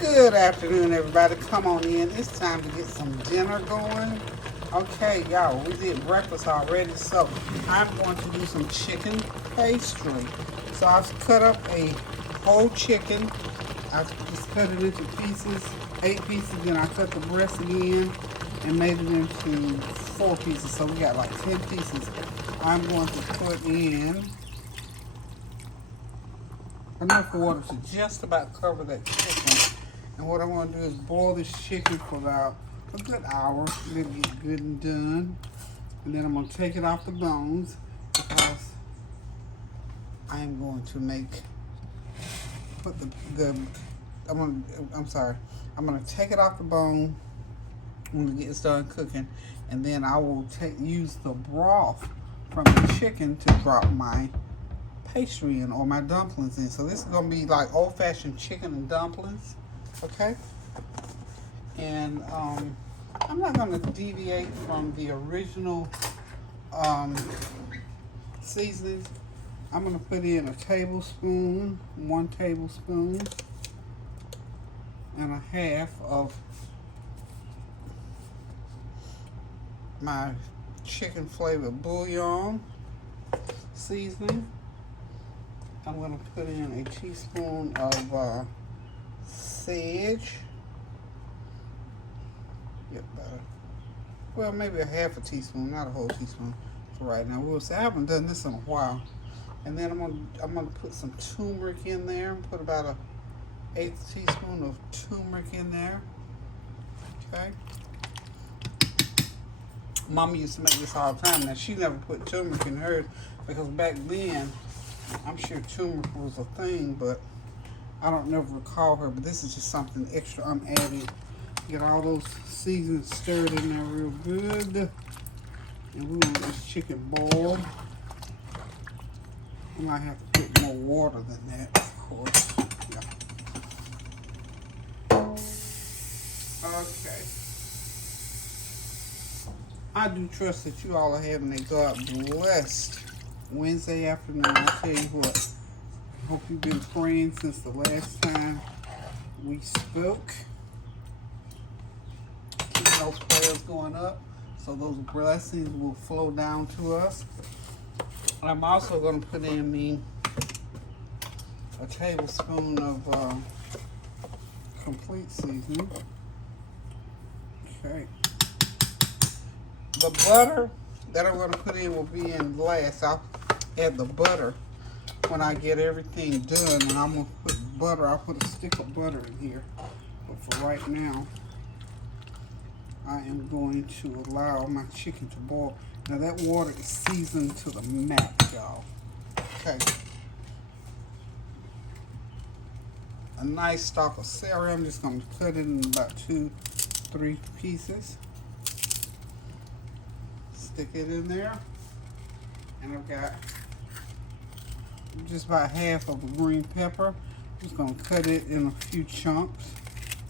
Good afternoon, everybody. Come on in. It's time to get some dinner going. Okay, y'all, we did breakfast already, so I'm going to do some chicken pastry. So I've cut up a whole chicken. I just cut it into pieces, 8 pieces, then I cut the breast again and made it into 4 pieces. So we got like 10 pieces. I'm going to put in enough water to just about cover that chicken. And what I want to do is boil this chicken for about a good hour. Let it get good and done. And then I'm going to take it off the bones because I am going to put I'm going to take it off the bone when it gets done cooking. And then I will use the broth from the chicken to drop my pastry in or my dumplings in. So this is going to be like old-fashioned chicken and dumplings. Okay, and I'm not going to deviate from the original seasonings. I'm going to put in a tablespoon, 1 tablespoon, and a half of my chicken flavored bouillon seasoning. I'm going to put in a teaspoon of sage. Yep, well, maybe a half a teaspoon, not a whole teaspoon for right now. We'll see. I haven't done this in a while. And then I'm gonna put some turmeric in there. Put about a 1/8 teaspoon of turmeric in there. Okay. Mama used to make this all the time. Now she never put turmeric in hers because back then I'm sure turmeric was a thing, but I don't never recall her, but this is just something extra I'm adding. Get all those seasonings stirred in there real good. And we want this chicken boiled. I might have to put more water than that, of course. Yeah. Okay. I do trust that you all are having a God blessed Wednesday afternoon. I'll tell you what. Hope you've been praying since the last time we spoke. Keep those prayers going up so those blessings will flow down to us. I'm also going to put in me a tablespoon of complete seasoning. Okay. The butter that I'm going to put in will be in last. I'll add the butter when I get everything done, and I'm going to put butter. I'll put a stick of butter in here. But for right now, I am going to allow my chicken to boil. Now that water is seasoned to the max, y'all. Okay. A nice stalk of celery. I'm just going to cut it in about 2-3 pieces. Stick it in there. And I've got just about half of a green pepper. Just going to cut it in a few chunks.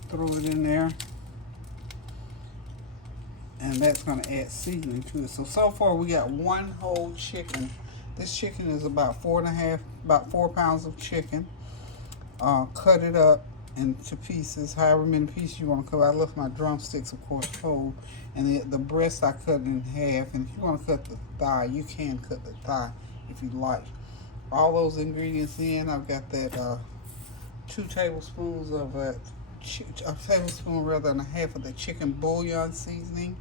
Throw it in there. And that's going to add seasoning to it. So far we got 1 whole chicken. This chicken is about 4 pounds of chicken. Cut it up into pieces, however many pieces you want to cut. I left my drumsticks, of course, whole. And the breast I cut in half. And if you want to cut the thigh, you can cut the thigh if you like. All those ingredients in. I've got that 2 tablespoons of a tablespoon rather than a half of the chicken bouillon seasoning,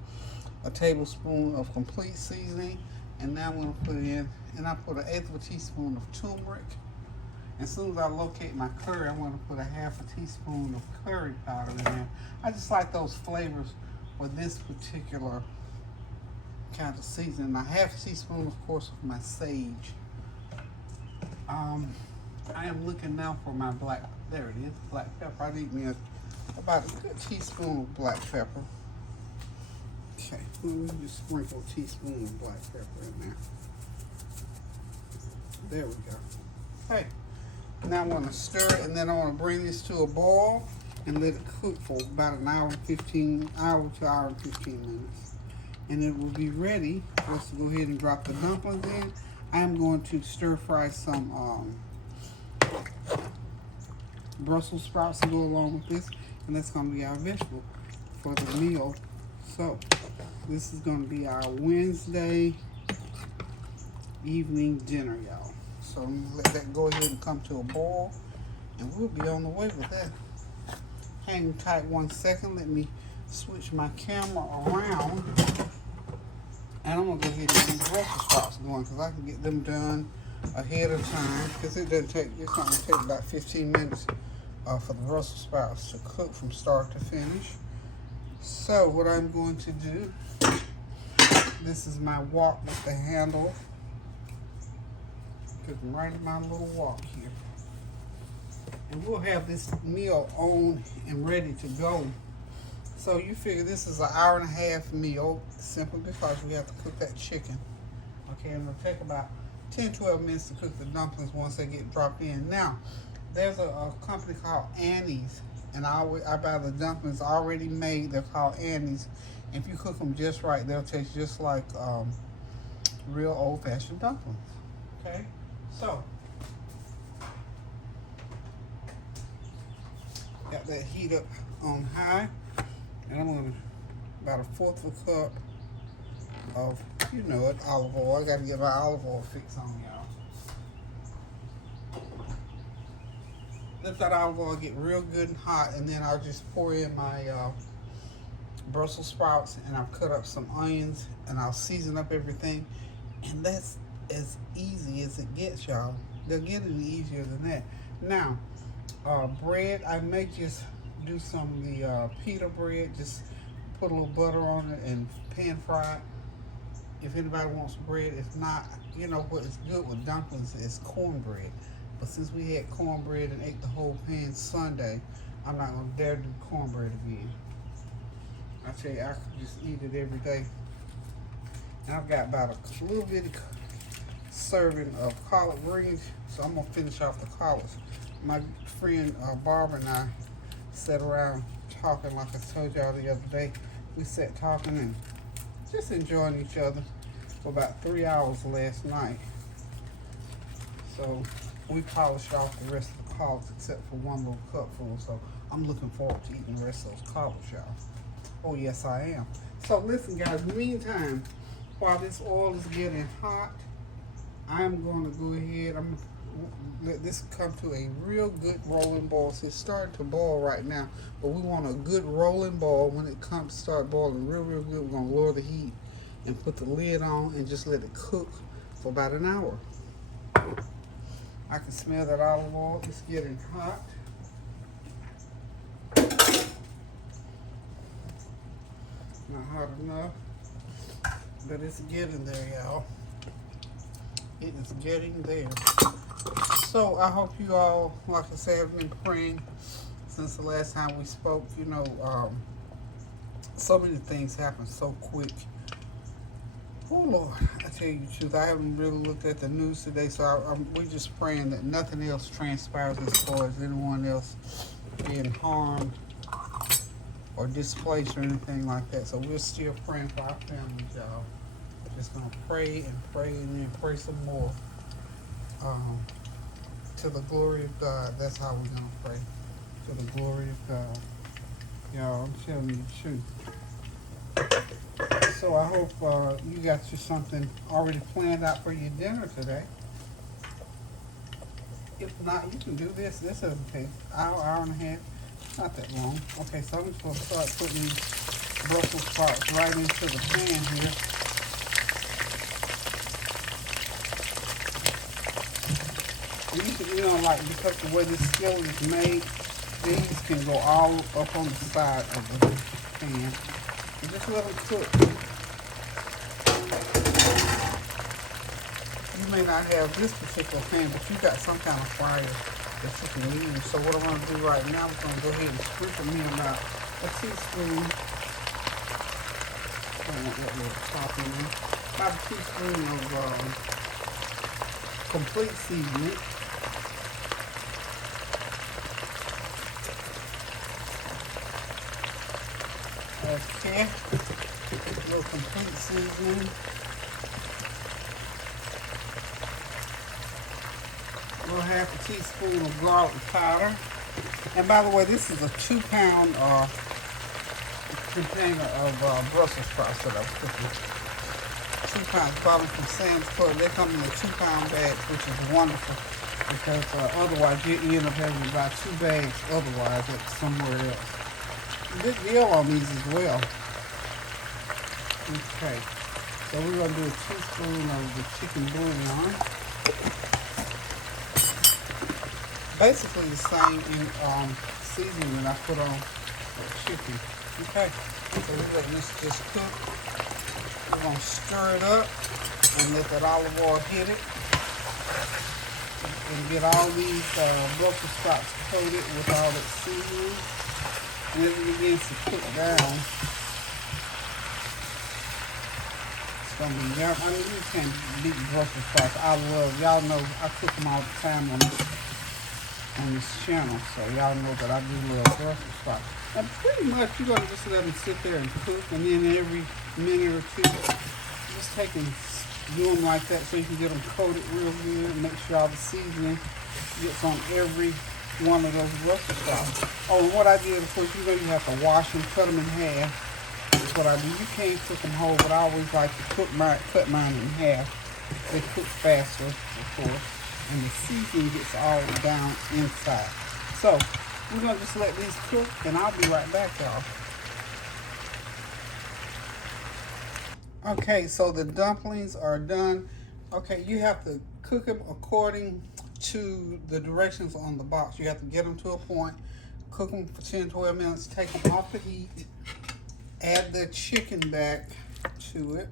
a tablespoon of complete seasoning, and now I'm going to put in, and I put 1/8 of a teaspoon of turmeric. As soon as I locate my curry, I'm going to put a half a teaspoon of curry powder in there. I just like those flavors for this particular kind of seasoning. A half a teaspoon, of course, of my sage. I am looking now for my there it is, black pepper. I need me about a good teaspoon of black pepper. Okay, let me just sprinkle a teaspoon of black pepper in there. There we go. Hey, now I'm going to stir it, and then I want to bring this to a boil and let it cook for about an hour to hour and 15 minutes. And it will be ready for us to go ahead and drop the dumplings in. I am going to stir fry some Brussels sprouts to go along with this, and that's going to be our vegetable for the meal. So this is going to be our Wednesday evening dinner, y'all. So I'm gonna let that go ahead and come to a boil, and we'll be on the way with that. Hang tight 1 second. Let me switch my camera around, and I'm gonna go ahead and get these Brussels sprouts going because I can get them done ahead of time. Because it's gonna take about 15 minutes for the Brussels sprouts to cook from start to finish. So what I'm going to do, this is my wok with the handle. Cooking right in my little wok here. And we'll have this meal on and ready to go. So you figure this is an hour and a half meal, simply because we have to cook that chicken. Okay, and it'll take about 10-12 minutes to cook the dumplings once they get dropped in. Now, there's a company called Annie's, and I buy the dumplings already made. They're called Annie's. And if you cook them just right, they'll taste just like real old-fashioned dumplings. Okay, so got that heat up on high, and I'm gonna about 1/4 of a cup of, you know it, olive oil. I gotta get my olive oil fix on, y'all. Let that olive oil get real good and hot, and then I'll just pour in my Brussels sprouts, and I'll cut up some onions, and I'll season up everything, and that's as easy as it gets, y'all. They'll get any easier than that. Now, bread, I may just do some of the pita bread, just put a little butter on it and pan fry it. If anybody wants bread, if not, you know what is good with dumplings is cornbread. But since we had cornbread and ate the whole pan Sunday, I'm not gonna dare do cornbread again. I tell you, I could just eat it every day. And I've got about a little bitty serving of collard greens, so I'm gonna finish off the collards. My friend Barbara and I sat around talking, like I told y'all the other day. We sat talking and just enjoying each other for about 3 hours last night. So we polished off the rest of the collards except for one little cupful. So I'm looking forward to eating the rest of those collards, y'all. Oh yes, I am. So listen, guys, in the meantime, while this oil is getting hot, I'm going to go ahead, I'm going to let this come to a real good rolling boil. So it's starting to boil right now, but we want a good rolling boil. When it start boiling real good, we're going to lower the heat and put the lid on and just let it cook for about an hour. I can smell that olive oil. It's getting hot. Not hot enough, but it's getting there, y'all. It is getting there. So I hope you all, like I said, have been praying since the last time we spoke. You know, so many things happen so quick. Oh Lord, I tell you the truth, I haven't really looked at the news today, so we're just praying that nothing else transpires as far as anyone else being harmed or displaced or anything like that. So we're still praying for our families, y'all. Just gonna pray and then pray some more. To the glory of God. That's how we're gonna pray. To the glory of God. Y'all, I'm telling you the truth. So I hope you got you something already planned out for your dinner today. If not, you can do this. This doesn't take hour and a half. Not that long. Okay, so I'm just gonna start putting these Brussels sprouts right into the pan here. You know, like, because the way this skillet is made, these can go all up on the side of the pan. And just let them cook. You may not have this particular pan, but you got some kind of fryer that you can use. So what I'm going to do right now, I'm going to go ahead and sprinkle me about a teaspoon. I don't want that little top in there. About a teaspoon of complete seasoning. Okay, a little complete seasoning. A little half a teaspoon of garlic powder. And by the way, this is a 2-pound container of Brussels sprouts that I was cooking. 2 pounds, probably from Sam's Club. They come in a 2-pound bag, which is wonderful because otherwise you end up having to buy 2 bags otherwise at somewhere else. Good deal on these as well. Okay, so we're going to do a teaspoon of the chicken bouillon. Basically the same seasoning that I put on the chicken. Okay, so we're letting this just cook. We're going to stir it up and let that olive oil hit it. And get all these Brussels sprouts coated with all that seasoning. And as it begins to cook down, it's going to be yum. I mean, you can't beat Brussels sprouts. I love, y'all know, I cook them all the time on this channel. So y'all know that I do love Brussels sprouts. And pretty much you're going to just let them sit there and cook. And then every minute or two, just take and do them like that so you can get them coated real good. Make sure all the seasoning gets on every one of those Brussels sprouts. Oh, and what I did, of course, you know you have to wash them, cut them in half. That's what I do. You can't cook them whole, but I always like to cut mine in half. They cook faster, of course, and the seasoning gets all down inside. So we're gonna just let these cook, and I'll be right back, y'all. Okay, so the dumplings are done. Okay, you have to cook them according to the directions on the box. You have to get them to a point, cook them for 10-12 minutes, take them off the heat, add the chicken back to it,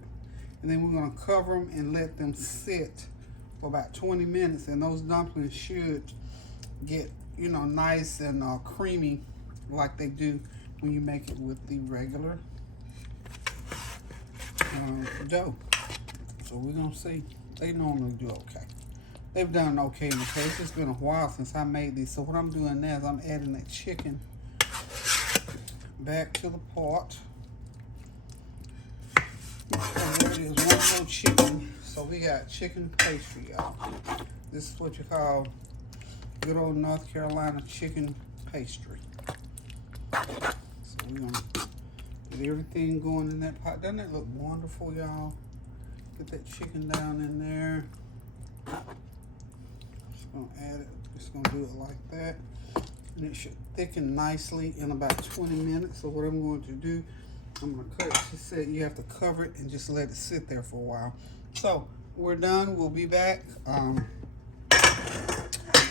and then we're going to cover them and let them sit for about 20 minutes. And those dumplings should get, you know, nice and creamy like they do when you make it with the regular dough. So we're going to see. They normally do okay. They've done okay in the case. It's been a while since I made these. So what I'm doing now is I'm adding that chicken back to the pot. And there it is, one more chicken. So we got chicken pastry, y'all. This is what you call good old North Carolina chicken pastry. So we're going to get everything going in that pot. Doesn't that look wonderful, y'all? Get that chicken down in there. Just going to add it. Just going to do it like that. And it should thicken nicely in about 20 minutes. So what I'm going to do, I'm going to cut it. She said you have to cover it and just let it sit there for a while. So we're done. We'll be back. Oh,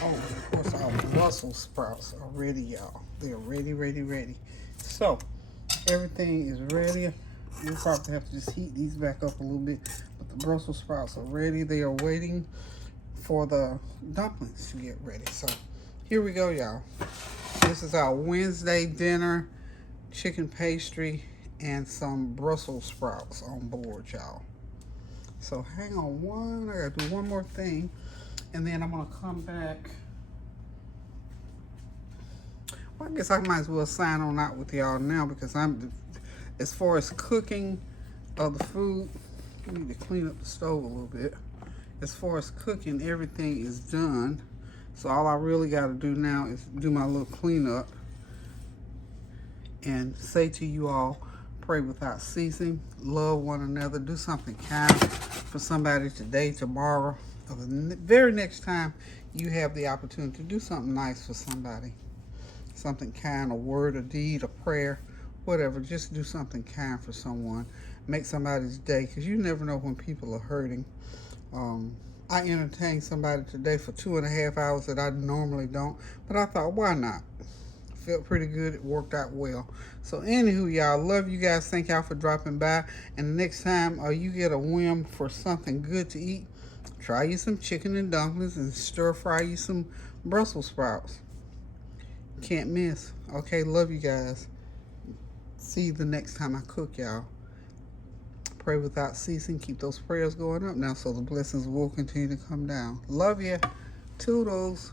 of course, our Brussels sprouts are ready, y'all. They're ready, ready, ready. So everything is ready. We'll probably have to just heat these back up a little bit. But the Brussels sprouts are ready. They are waiting for the dumplings to get ready. So here we go, y'all. This is our Wednesday dinner, chicken pastry, and some Brussels sprouts on board, y'all. So hang on one. I gotta do one more thing. And then I'm gonna come back. Well, I guess I might as well sign on out with y'all now because as far as cooking of the food, I need to clean up the stove a little bit. As far as cooking, everything is done. So all I really got to do now is do my little cleanup and say to you all, pray without ceasing, love one another, do something kind for somebody today, tomorrow, or the very next time you have the opportunity to do something nice for somebody. Something kind, a word, a deed, a prayer, whatever. Just do something kind for someone. Make somebody's day, because you never know when people are hurting. I entertained somebody today for 2.5 hours that I normally don't, but I thought, why not? Felt pretty good. It worked out well. So anywho, y'all, love you guys. Thank y'all for dropping by. And the next time you get a whim for something good to eat, try you some chicken and dumplings and stir fry you some Brussels sprouts. Can't miss. Okay, love you guys. See you the next time I cook, y'all. Pray without ceasing. Keep those prayers going up now so the blessings will continue to come down. Love you. Toodles.